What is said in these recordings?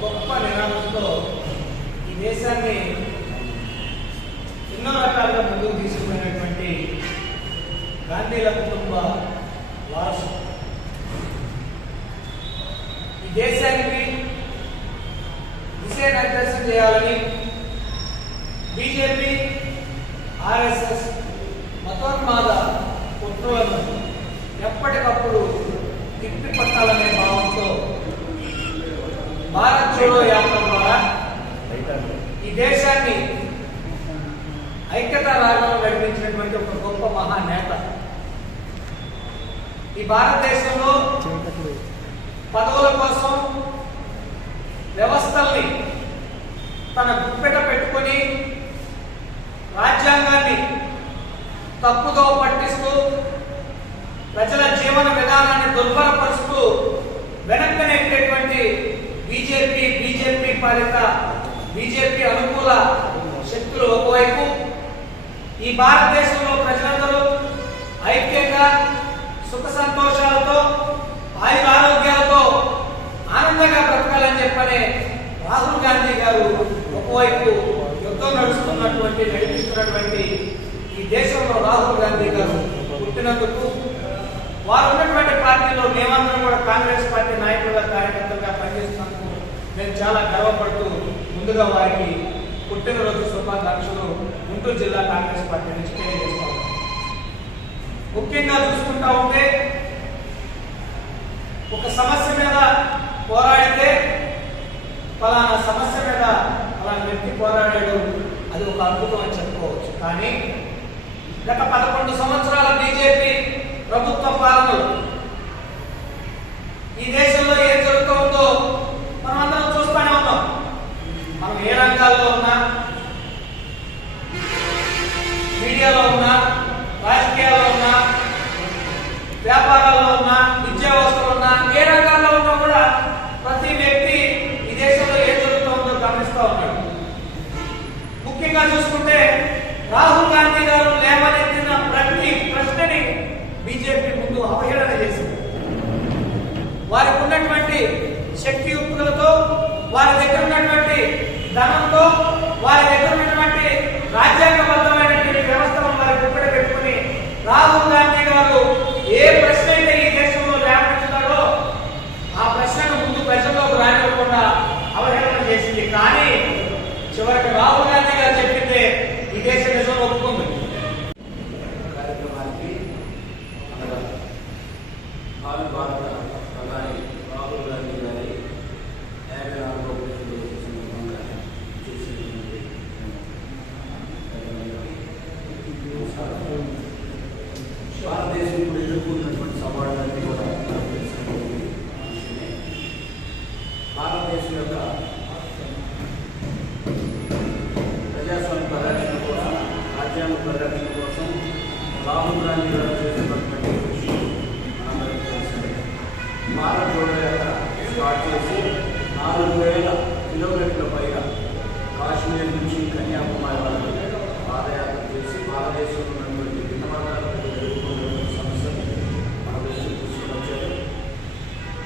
గొప్ప నినాదంతో ఈ దేశాన్ని ఎన్నో రకాలుగా ముందుకు తీసుకుపోయినటువంటి గాంధీల కుటుంబ వారసు ఈ దేశానికి దిశానిర్దేశం చేయాలని బీజేపీ ఆర్ఎస్ఎస్ మతోన్మాద కుట్రలను ఎప్పటికప్పుడు తిప్పికొట్టాలనే భావంతో భారత్ జోడో యాత్ర ద్వారా ఈ దేశాన్ని ఐక్యతా రాగంలో నడిపించినటువంటి ఒక గొప్ప మహానేత. ఈ భారతదేశంలో పదవుల కోసం వ్యవస్థల్ని తన గుప్పెట పెట్టుకొని రాజ్యాంగాన్ని తప్పుదో పట్టిస్తూ ప్రజల జీవన విధానాన్ని దుర్భరపరుస్తూ వెనక్కి నెట్టేటువంటి బీజేపీ పాలిత బీజేపీ అనుకూల శక్తులు ఒకవైపు, ఈ భారతదేశంలో ప్రజలందరూ ఐక్యంగా సుఖ సంతోషాలతో ఆయురారోగ్యాలతో ఆనందంగా బ్రతకాలని చెప్పనే రాహుల్ గాంధీ గారు ఒకవైపు యుద్ధం నడిపిస్తున్నటువంటి ఈ దేశంలో రాహుల్ గాంధీ గారు పుట్టినందుకు వారు ఉన్నటువంటి పార్టీలో మేమందరం కూడా కాంగ్రెస్ పార్టీ నాయకులుగా కార్యకర్తలుగా పనిచేస్తున్నందుకు నేను చాలా గర్వపడుతూ ముందుగా వారికి పుట్టినరోజు శుభాకాంక్షలు గుంటూరు జిల్లా కాంగ్రెస్ పార్టీ నుంచి తెలియజేస్తాం. ముఖ్యంగా చూసుకుంటా ఉంటే ఒక సమస్య మీద పోరాడితే ఫలానా సమస్య మీద ఫలానా వ్యక్తి పోరాడాడు, అది ఒక అద్భుతం అని చెప్పుకోవచ్చు. కానీ గత 11 సంవత్సరాల బీజేపీ ప్రభుత్వ పాలనలు ఈ దేశంలో ఏం జరుగుతుందో మనం అందరం చూస్తూనే ఉన్నాం. మనం ఏ రంగాల్లో ఉన్నా, మీడియాలో ఉన్నా, రాజకీయాల్లో ఉన్నా, వ్యాపారాల్లో ఉన్నా, విద్యా వ్యవస్థలో ఉన్నా, ఏ రంగాల్లో ఉన్నా కూడా ప్రతి వ్యక్తి ఈ దేశంలో ఏం జరుగుతుందో గమనిస్తూ ఉన్నాడు. ముఖ్యంగా చూసుకుంటే రాహుల్ గాంధీ గారు లేవనెత్తిన ప్రతి ప్రశ్నని బీజేపీ ముందు అవహేళన చేసింది. వారికి ఉన్నటువంటి శక్తియుక్తులతో, వారి దగ్గర ఉన్నటువంటి ధనంతో, వారి దగ్గర ఉన్నటువంటి రాజ్యాంగబద్ధమైనటువంటి వ్యవస్థను వారి గుప్పెట పెట్టుకుని రాహుల్ గాంధీ గారు ఏ ప్రశ్న అయితే ఈ దేశంలో లేవనెత్తుతారో ఆ ప్రశ్నను ముందు ప్రజల్లోకి రానివ్వకుండా అవహేళన చేసింది. కానీ చివరికి రాహుల్ గాంధీ గారు చెప్పిందే ఈ దేశ నిజం ఒప్పుకుంది. కార్యక్రమానికి భారత ప్రధాని రాహుల్ గాంధీ గారి 54వ పుట్టినరోజు సందర్భంగా చేసినటువంటి భారతదేశం ఇప్పుడు ఎదుర్కొన్నటువంటి సవాళ్ళన్నీ కూడా మనకు తెలిసినటువంటి విషయమే. భారతదేశం యొక్క ప్రజాస్వామ్య పరిరక్షణ కోసం, రాజ్యాంగ పరిరక్షణ కోసం రాహుల్ గాంధీ గారు చేస్తున్నటువంటి కృషి మనందరికీ తెలిసిందే. భారత్ జోడో యాత్ర స్టార్ట్ చేసి 4000 కిలోమీటర్ల పైగా కాశ్మీర్ నుంచి కన్యాకుమారి వరకు పాదయాత్ర చేసి భారతదేశంలో ఉన్నటువంటి భిన్న వర్గాలకు ఎదుర్కొన్నటువంటి సమస్యలు మన దృష్టికి తీసుకువచ్చారు.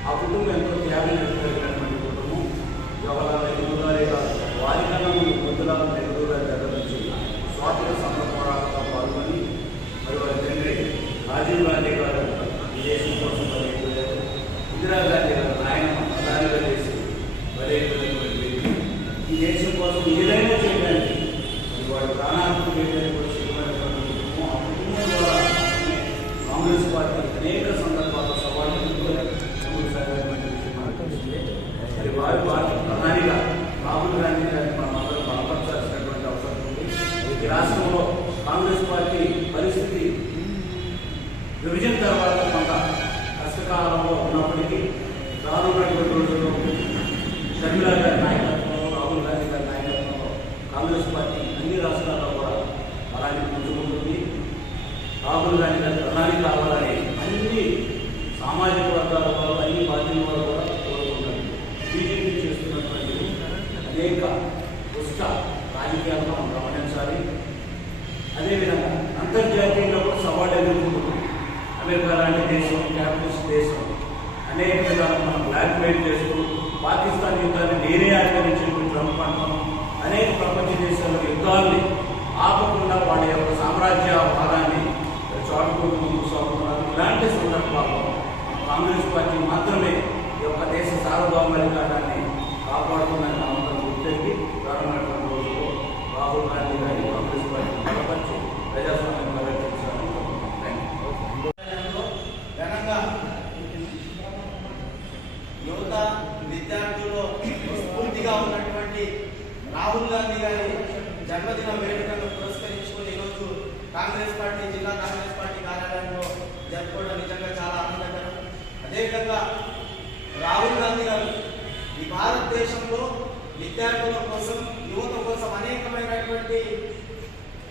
ఆ కుటుంబం ఎంతో త్యాగం కలిగినటువంటి కుటుంబం. జవహర్లాల్ నెహ్రూ గారే కాదు, వారికన్నా ముందు మోతీలాల్ నెహ్రూ గారి దగ్గర నుంచి స్వాతంత్ర సమర పోరాటంలో పాల్గొని మరి వారి తండ్రి రాజీవ్ గాంధీ గారు ఈ దేశం కోసం బలైపోయారు. ఇందిరాగాంధీ గారు నాయనమ్మ ప్రధానిగా చేసి బలైపోయినటువంటి వ్యక్తి. ఈ దేశం కోసం ఏదైనా చేయడానికి మరి వారి ప్రాణాలకు చేయడానికి కూడా సిద్ధమైనటువంటి కుటుంబం. ఆ కుటుంబం ద్వారా కాంగ్రెస్ పార్టీ అనేక సందర్భాల్లో సవాళ్ళు ముందుకు సాగినటువంటి విషయం మనకు తెలిసిందే. మరి వారి భారత ప్రధానిగా రాహుల్ గాంధీ గారిని మనం అందరం బలపరచాల్సినటువంటి అవసరం ఉంది. ఈ రాష్ట్రంలో కాంగ్రెస్ పార్టీ పరిస్థితి విభజన తర్వాత కొంత కష్టకాలంలో ఉన్నప్పటికీ రానున్నటువంటి రోజుల్లో షర్మిలా గారి నాయకత్వంలో, రాహుల్ గాంధీ గారి నాయకత్వంలో కాంగ్రెస్ పార్టీ అన్ని రాష్ట్రాల్లో కూడా అలాగే పుంజుకుంటుంది. రాహుల్ గాంధీ గారి ప్రధాని కావాలని అన్ని సామాజిక వర్గాల వారు, అన్ని పార్టీల వారు కూడా కోరుకుంటారు. బీజేపీ చేస్తున్నటువంటి అనేక దుష్ట రాజకీయాలను మనం గమనించాలి. అదేవిధంగా అంతర్జాతీయంగా కూడా సవాళ్ళు ఎదుర్కొంటున్నాం. అమెరికా లాంటి దేశం, క్యాపిటలిస్ట్ దేశం అనేక విధాలు మనం బ్లాక్మెయిల్ చేస్తూ పాకిస్తాన్ యుద్ధాన్ని నేనే ఆచరించిన ట్రంప్ అంటాం. అనేక ప్రపంచ దేశాల యుద్ధాన్ని ఆపకుండా వాళ్ళ యొక్క సామ్రాజ్యవాదాన్ని చాటుకుంటూ ముందుకు సాగుతున్నారు. ఇలాంటి సందర్భాల్లో కాంగ్రెస్ పార్టీ మాత్రమే ఈ యొక్క దేశ సార్వభౌమాధికారాన్ని కాపాడుతుందని నమ్మకం గుర్తెరిగి రానున్నటువంటి రోజుల్లో రాహుల్ గాంధీ గారి కాంగ్రెస్ పార్టీ బలపరిచి ప్రజాస్వామ్యం పరిరక్షించాలని ఘనంగా యువత విద్యార్థుల్లో స్ఫూర్తిగా ఉన్నటువంటి రాహుల్ గాంధీ గారి జన్మదిన వేడుకను పురస్కరించుకుని ఈరోజు కాంగ్రెస్ పార్టీ జిల్లా కాంగ్రెస్ పార్టీ కార్యాలయంలో జరుపుకోవడం నిజంగా చాలా ఆనందకరం. అదేవిధంగా రాహుల్ గాంధీ గారు ఈ భారతదేశంలో విద్యార్థుల కోసం యువత కోసం అనేకమైనటువంటి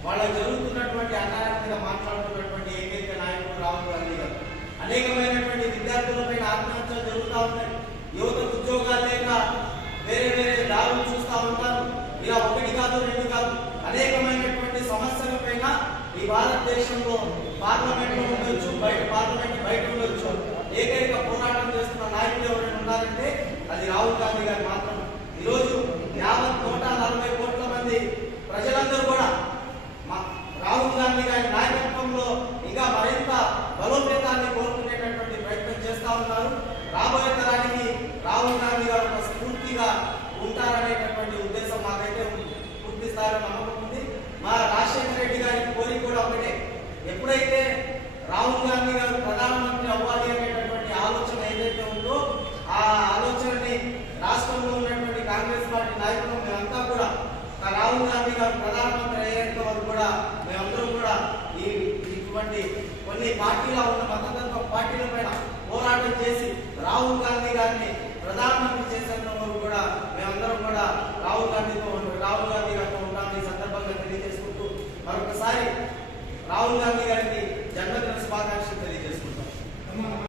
వాళ్ళకు జరుగుతున్నటువంటి అన్యాయం మీద మాట్లాడుతున్నటువంటి ఏకైక నాయకుడు రాహుల్ గాంధీ గారు. అనేకమైనటువంటి విద్యార్థులపైన ఆత్మహత్యలు జరుగుతూ ఉన్నాయి. యువతకు ఉద్యోగాలు లేక వేరే వేరే దారులు చూస్తూ ఉంటారు. ఇలా ఒకటి కాదు రెండు కాదు అనేకమైనటువంటి సమస్యల పైన ఈ భారతదేశంలో పార్లమెంట్ లో ఉండొచ్చు, పార్లమెంట్ బయట ఉండొచ్చు, ఏకైక పోరాటం చేస్తున్న నాయకులు ఎవరైనా ఉన్నారంటే అది రాహుల్ గాంధీ గారు మాత్రం. ఈరోజు 140 కోట్ల మంది ప్రజలందరూ కూడా రాహుల్ గాంధీ గారి నాయకత్వంలో ఇంకా మరింత బలోపేతాన్ని కోరుకునేటటువంటి ప్రయత్నం చేస్తా ఉన్నారు. రాబోయే తరానికి రాహుల్ గాంధీ గారు ఒక స్ఫూర్తిగా ఉంటారనేటటువంటి ఉద్దేశం మాకైతే పూర్తి స్థాయిలో నమ్మకం ఉంది. మా రాజశేఖర రెడ్డి గారి కోరిక కూడా ఒకటే, ఎప్పుడైతే రాహుల్ గాంధీ గారు ప్రధానమంత్రి అవ్వాలి అనేటటువంటి ఆలోచన ఏదైతే ఉందో ఆ ఆలోచనని రాష్ట్రంలో ఉన్నటువంటి కాంగ్రెస్ పార్టీ నాయకులు మేమంతా కూడా రాహుల్ గాంధీ గారు ప్రధానమంత్రి అయ్యేంత వరకు కూడా మేమందరం కూడా ఇటువంటి కొన్ని పార్టీలో ఉన్న మతతత్వ పార్టీల పైన పోరాటం చేసి రాహుల్ గాంధీ గారిని ప్రధానమంత్రి చేసేంత వరకు కూడా మేమందరం కూడా రాహుల్ గాంధీ గారితో ఉంటామని ఈ సందర్భంగా తెలియజేసుకుంటూ మరొకసారి రాహుల్ గాంధీ గారికి జన్మదిన శుభాకాంక్షలు తెలియజేసుకుంటాం.